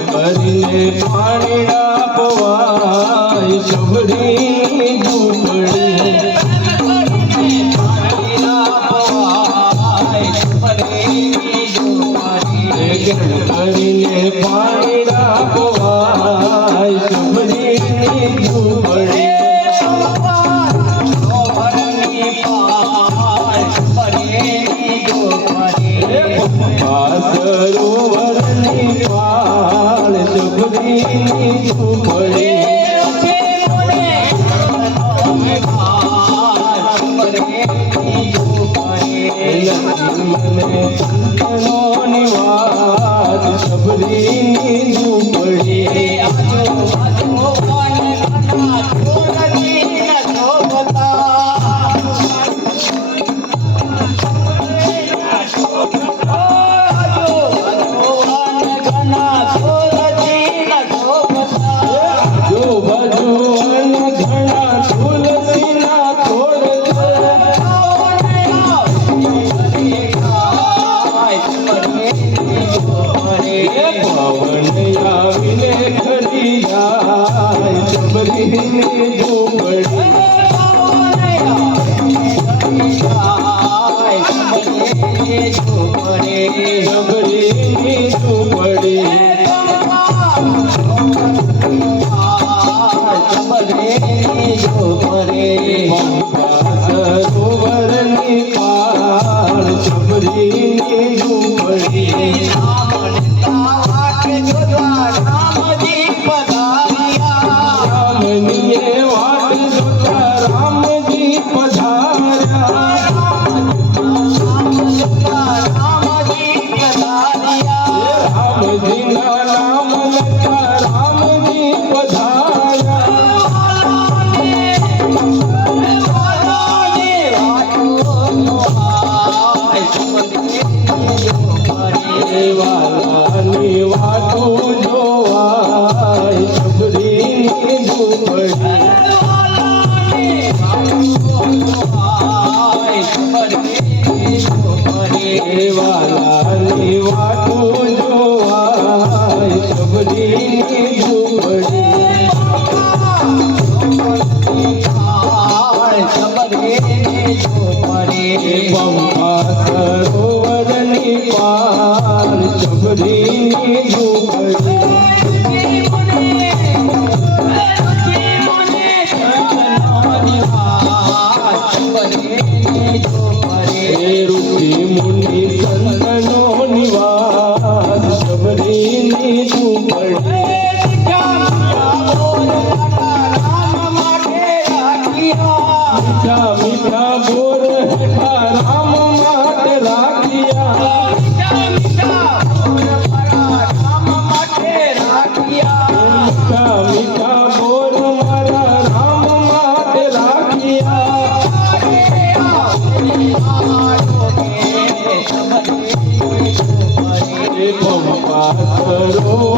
કરીને પાણી આપવાય સબડી ઝૂંપડી પાણી આપવાય સબડી ઝૂંપડી કરીને સરોવરની પાળ જબરીની ઝૂંપડી મને સંતનો નિવાસ સબરીની ઝૂંપડી তোমারে માર ચમડીની ઝૂંપડી રૂપી મુનિ perdoa.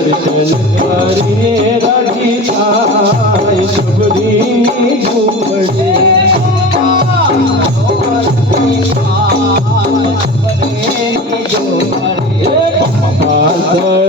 દર્શન કરીને રાજી થાય શબરીની ઝુંબડે ઝુંબડે